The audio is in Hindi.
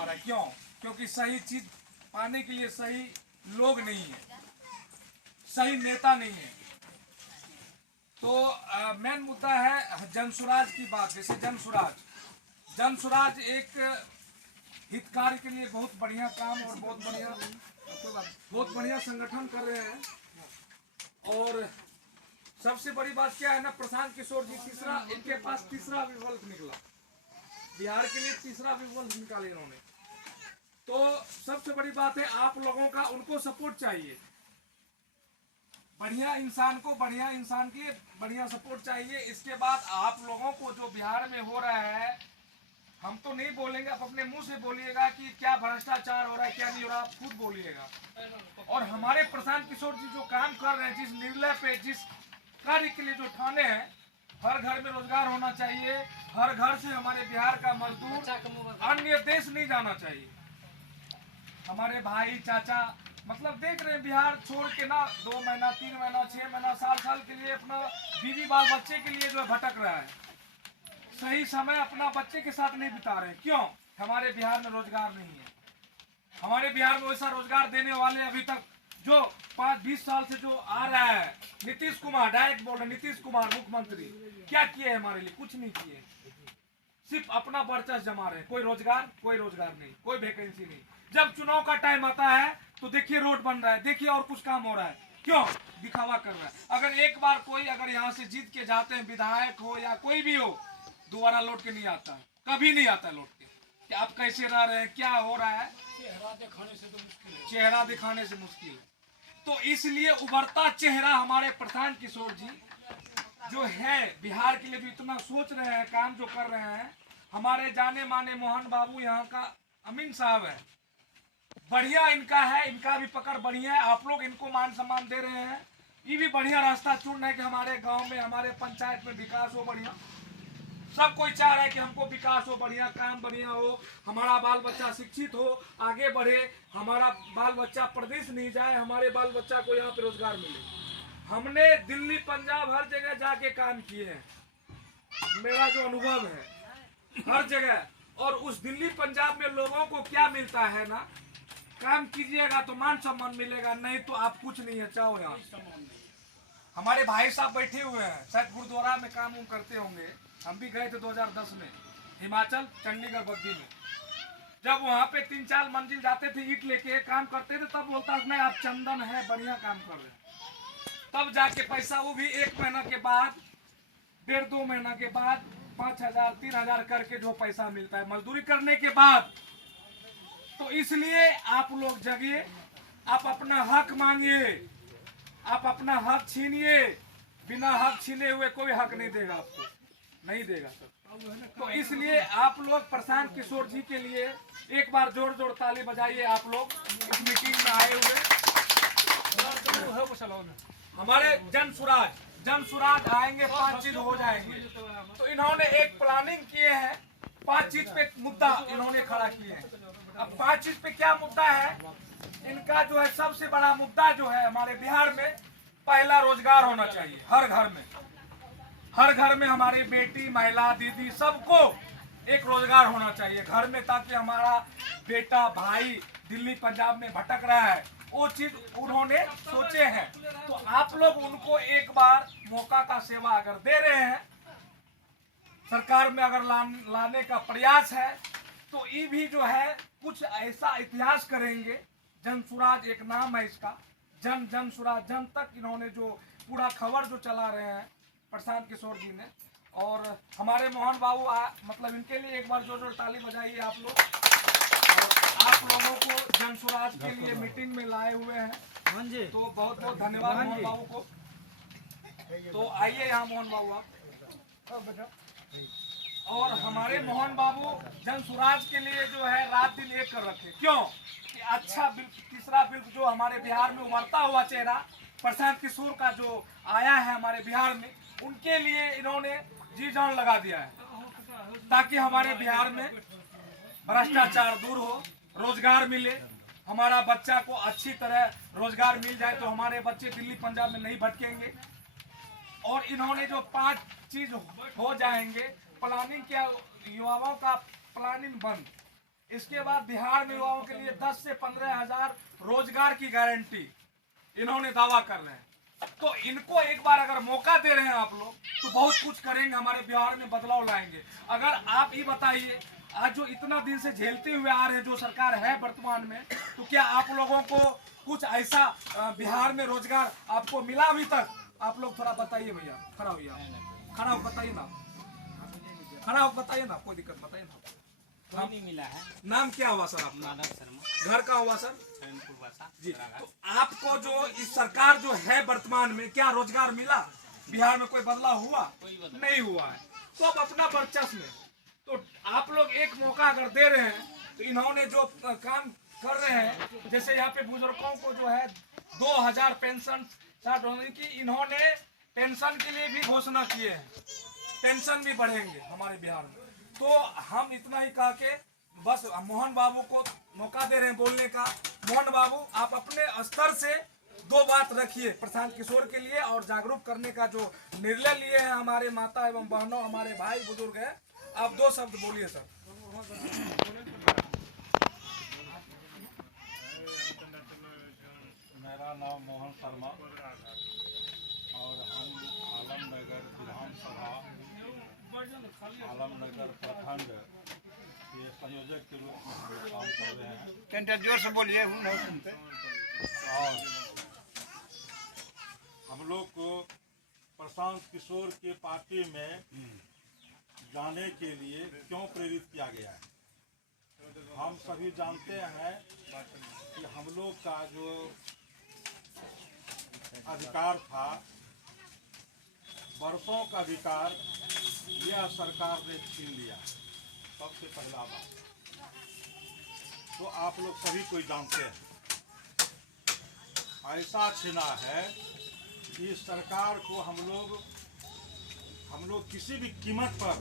पा रहा है। क्यों? क्योंकि सही चीज पाने के लिए सही लोग नहीं है, सही नेता नहीं है। तो मेन मुद्दा है जनसुराज की बात। जैसे जनसुराज एक हितकारी के लिए बहुत बढ़िया काम और बहुत बढ़िया संगठन कर रहे हैं। और सबसे बड़ी बात क्या है ना, प्रशांत किशोर जी इनके पास तीसरा विकल्प निकला, बिहार के लिए तीसरा विकल्प निकाले इन्होंने। तो सबसे बड़ी बात है आप लोगों का उनको सपोर्ट चाहिए। बढ़िया इंसान के बढ़िया सपोर्ट चाहिए। इसके बाद आप लोगों को जो बिहार में हो रहा है, हम तो नहीं बोलेंगे, आप अपने मुंह से बोलिएगा कि क्या भ्रष्टाचार हो रहा है, क्या नहीं हो रहा, आप खुद बोलिएगा। और हमारे प्रशांत किशोर जी जो काम कर रहे हैं, जिस निर्णय पे, जिस कार्य के लिए जो ठाने हैं, हर घर में रोजगार होना चाहिए, हर घर से हमारे बिहार का मजदूर अन्य देश नहीं जाना चाहिए। हमारे भाई चाचा मतलब देख रहे हैं बिहार छोड़ के ना 2 महीना 3 महीना 6 महीना साल के लिए अपना बीवी बाल बच्चे के लिए जो है भटक रहा है, सही समय अपना बच्चे के साथ नहीं बिता रहे हैं। क्यों? हमारे बिहार में रोजगार नहीं है। हमारे बिहार में वैसा रोजगार देने वाले अभी तक जो 5-20 साल से जो आ रहा है, नीतीश कुमार, डायरेक्ट बोल रहे, नीतीश कुमार मुख्यमंत्री क्या किए हमारे लिए? कुछ नहीं किए, सिर्फ अपना वर्चस्व जमा रहे। कोई रोजगार नहीं, कोई वैकेंसी नहीं। जब चुनाव का टाइम आता है तो देखिए रोड बन रहा है, देखिए और कुछ काम हो रहा है। क्यों? दिखावा कर रहा है। अगर एक बार कोई अगर यहाँ से जीत के जाते हैं, विधायक हो या कोई भी हो, दोबारा लौट के नहीं आता है, कभी नहीं आता लौट के कि आप कैसे रह रहे हैं, क्या हो रहा है। चेहरा दिखाने से मुश्किल है। तो इसलिए उभरता चेहरा हमारे प्रशांत किशोर जी जो है, बिहार के लिए भी इतना सोच रहे हैं, काम जो कर रहे हैं। हमारे जाने माने मोहन बाबू यहाँ का अमीन साहब है, बढ़िया इनका है, इनका भी पकड़ बढ़िया है। आप लोग इनको मान सम्मान दे रहे हैं, ये भी बढ़िया रास्ता चुन रहे हैं कि हमारे गांव में, हमारे पंचायत में विकास हो बढ़िया। सब कोई चाह रहा है कि हमको विकास हो, बढ़िया काम बढ़िया हो, हमारा बाल बच्चा शिक्षित हो, आगे बढ़े, हमारा बाल बच्चा प्रदेश नहीं जाए, हमारे बाल बच्चा को यहाँ पे रोजगार मिले। हमने दिल्ली पंजाब हर जगह जाके काम किए हैं, मेरा जो अनुभव है हर जगह। और उस दिल्ली पंजाब में लोगों को क्या मिलता है ना, काम कीजिएगा तो मान सम्मान मिलेगा, नहीं तो आप कुछ नहीं है। चाहो यहाँ हमारे भाई साहब बैठे हुए हैं, शायद गुरुद्वारा में काम करते होंगे। हम भी गए थे 2010 में हिमाचल, चंडीगढ़ बद्दी में। जब वहाँ पे 3-4 मंजिल जाते थे, ईंट लेके काम करते थे, तब बोलता नहीं आप चंदन है, बढ़िया काम कर रहे हैं। तब जाके पैसा, वो भी 1 महीना के बाद, 1.5-2 महीना के बाद 5,000 3,000 करके जो पैसा मिलता है मजदूरी करने के बाद। तो इसलिए आप लोग जगिए, आप अपना हक मांगिए, आप अपना हक छीनिए। बिना हक छीने हुए कोई हक नहीं देगा, आपको नहीं देगा सर। तो इसलिए आप लोग प्रशांत किशोर जी के लिए एक बार जोर जोर ताली बजाइए। आप लोग इस मीटिंग में आए हुए हमारे जनसुराज आएंगे, 5 चीज हो जाएंगे। तो इन्होंने एक प्लानिंग किए हैं, 5 चीज पे मुद्दा इन्होंने खड़ा किए हैं। अब 5 चीज पे क्या मुद्दा है इनका? जो है सबसे बड़ा मुद्दा जो है हमारे बिहार में, पहला रोजगार होना चाहिए हर घर में हमारी बेटी, महिला, दीदी, सबको एक रोजगार होना चाहिए घर में, ताकि हमारा बेटा भाई दिल्ली पंजाब में भटक रहा है, वो चीज उन्होंने सोचे हैं। तो आप लोग उनको एक बार मौका का सेवा अगर दे रहे हैं, सरकार में अगर लाने का प्रयास है, तो ये भी जो है कुछ ऐसा इतिहास करेंगे। जनसुराज एक नाम है इसका, जन सुराज, जन तक इन्होंने जो पूरा खबर जो चला रहे हैं प्रशांत किशोर जी ने। और हमारे मोहन बाबू मतलब इनके लिए एक बार जोर जोर ताली बजाइए आप लोग। आप लोगों को जनसुराज के लिए मीटिंग में लाए हुए हैं, तो बहुत बहुत धन्यवाद मोहन बाबू को। तो आइए यहाँ मोहन बाबू आप। और हमारे मोहन बाबू जनसुराज के लिए जो है रात दिन एक कर रखे। क्यों? कि अच्छा तीसरा बिल्कुल जो हमारे बिहार में उभरता हुआ चेहरा प्रशांत किशोर का जो आया है हमारे बिहार में, उनके लिए इन्होंने जी जान लगा दिया है, ताकि हमारे बिहार में भ्रष्टाचार दूर हो, रोजगार मिले, हमारा बच्चा को अच्छी तरह रोजगार मिल जाए, तो हमारे बच्चे दिल्ली पंजाब में नहीं भटकेंगे। और इन्होंने जो 5 चीज हो जाएंगे, प्लानिंग क्या, युवाओं का प्लानिंग बंद, इसके बाद बिहार में युवाओं के लिए 10 से 15,000 रोजगार की गारंटी इन्होंने दावा कर रहे हैं। तो इनको एक बार अगर मौका दे रहे हैं आप लोग तो बहुत कुछ करेंगे, हमारे बिहार में बदलाव लाएंगे। अगर आप ही बताइए, आज जो इतना दिन से झेलते हुए आ रहे हैं जो सरकार है वर्तमान में, तो क्या आप लोगों को कुछ ऐसा बिहार में रोजगार आपको मिला अभी तक? आप लोग थोड़ा बताइए भैया, खड़ा होइए, खड़ा हो बताइए ना, खड़ा हो बताइए ना, कोई दिक्कत बताइए ना। कोई नहीं मिला है। नाम क्या हुआ सर आपका? मानव शर्मा। घर का हुआ सर? जी। तो तो आपको जो इस सरकार जो है वर्तमान में, क्या रोजगार मिला? बिहार में कोई बदलाव हुआ? नहीं हुआ है। तो अब अपना वर्चस्व में तो आप लोग एक मौका अगर दे रहे हैं तो इन्होंने जो काम कर रहे हैं, जैसे यहाँ पे बुजुर्गों को जो है 2000 पेंशन स्टार्ट होने की, इन्होंने पेंशन के लिए भी घोषणा किए हैं, पेंशन भी बढ़ेंगे हमारे बिहार में। तो हम इतना ही कह के बस मोहन बाबू को मौका दे रहे हैं बोलने का। मोहन बाबू, आप अपने स्तर से दो बात रखिए प्रशांत किशोर के लिए, और जागरूक करने का जो निर्णय लिए हैं हमारे माता एवं बहनों, हमारे भाई बुजुर्ग हैं, आप दो शब्द बोलिए सर। मेरा नाम मोहन शर्मा और हम आलमनगर विधानसभा, आलमनगर प्रखंड के संयोजक के रूप में हम काम कर रहे हैं। जोर से बोलिए, सुनते। और हम लोग को प्रशांत किशोर के पार्टी में जाने के लिए क्यों प्रेरित किया गया है? हम सभी जानते हैं कि हम लोग का जो अधिकार था, वर्षों का अधिकार यह सरकार ने छीन लिया। सबसे पहला बात तो आप लोग सभी कोई जानते हैं, ऐसा छीना है कि सरकार को हम लोग किसी भी कीमत पर